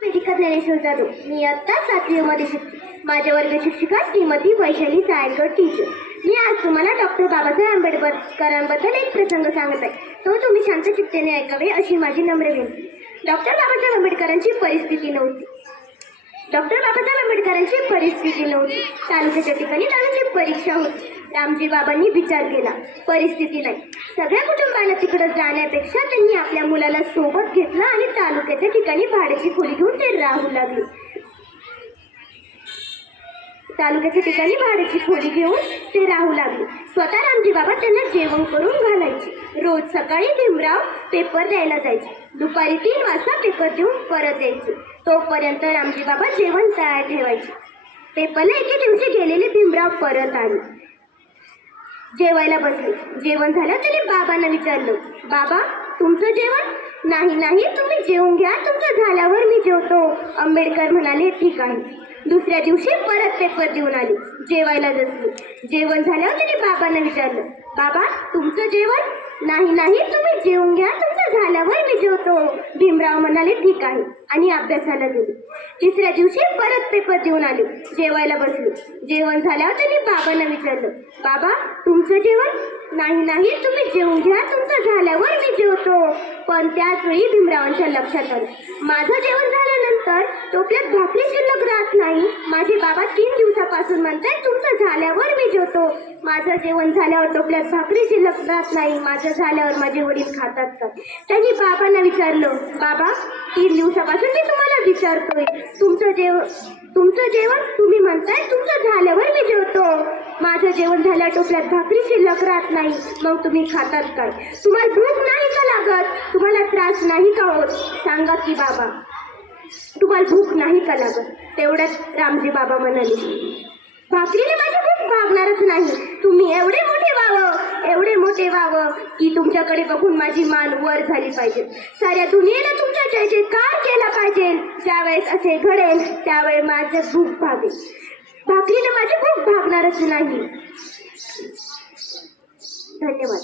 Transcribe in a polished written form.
वेदिका ज्ञानेश्वर जाधव. मी आत्ता 7वी मध्ये शिकते. माझ्या वर्ग शिक्षिका श्रीमती वैशाली सायरकर टीचर. मी आज तुम्हाला डॉक्टर बाबासाहेब आंबेडकरांबद्दल एक प्रसंग सांगत आहे. तो तुम्ही शांत चित्तेने ऐकावे अशी माझी नम्र विनंती. डॉक्टर बाबासाहेब आंबेडकरांची परिस्थिती नव्हती. तालुक्याच्या ठिकाणी दहावीची परीक्षा होती. रामजी बाबांनी विचार केला, परिस्थिती नाही. सगळ्या कुटुंबाला तिकडे जाण्यापेक्षा त्यांनी आपल्या मुलाला सोबत घेतलं आणि तालुक्याच्या ठिकाणी भाड्याची खोली घेऊन ते राहू लागले. स्वतः रामजी बाबा त्यांना जेवण करून घालायचे. रोज सकाळी भीमराव पेपर द्यायला जायचे. दुपारी 3 वाजता पेपर देऊन परत यायचे. तोपर्यंत रामजी बाबा जेवण तयार ठेवायचे. पेपरला एके दिवशी गेलेले भीमराव परत आले. जेवायला बसले. जेवण झालं त्याने बाबांना विचारलं, बाबा तुमचं जेवण? नाही, तुम्ही जेवून घ्या, तुमचं झाल्यावर मी जेवतो. आंबेडकर म्हणाले, ठीक आहे. दुसऱ्या दिवशी परत पेपर देऊन आले. जेवायला बसले. जेवण झाल्यावर त्याने बाबांना विचारलं, बाबा तुमचं जेवण? नाही, तुम्ही जेवून घ्या, तुमचं झाल्यावर मी जेवतो. भीमराव म्हणाले, ठीक आहे, आणि अभ्यासाला गेले. तिसऱ्या दिवशी परत पेपर देऊन आले. जेवायला बसले. जेवण झाल्यावर त्यांनी बाबांना विचारलं, बाबा तुमचं जेवण? नाही, तुम्ही जेवून घ्या, तुमचं झाल्यावर मी जेवतो. पण त्याच वेळी भीमरावांच्या लक्षात आलं, माझं जेवण झाल्यानंतर टोपल्यात भाकरी शिल्लक राहत नाही. माझे बाबा 3 दिवसापासून म्हणतात तुमचं झाल्यावर मी जेवतो. माझं जेवण झाल्यावर टोपल्यात भाकरी शिल्लक राहत नाही. माझं झाल्यावर माझे वडील खातात का? त्यांनी बाबांना विचारलं, बाबा 3 दिवसापासून मी तुम्हाला विचारतोय, तुमचं जेवण तुम्ही म्हणताय तुमचं झाल्यावर मी जेवतो. माझं जेवण झाल्या टोपल्यात भाकरी शिल्लक राहत नाही, मग तुम्ही खातात काय? तुम्हाला भूक नाही का लागत? तुम्हाला त्रास नाही का होत? सांगा की बाबा, तुम्हाला भूक नाही का लागत? तेवढ्यात रामजी बाबा म्हणाले, भाकरीने माझी भूक भागणारच नाही. तुम्ही एवढे मोठे व्हावं की तुमच्याकडे बघून माझी मान वर झाली पाहिजे. साऱ्या दुनियेला तुमच्या जय जयकार केला पाहिजे. ज्यावेळेस असे घडेल त्यावेळेस माझं भूक भागेल. भाकरीने माझी भूक भागणारच नाही. धन्यवाद.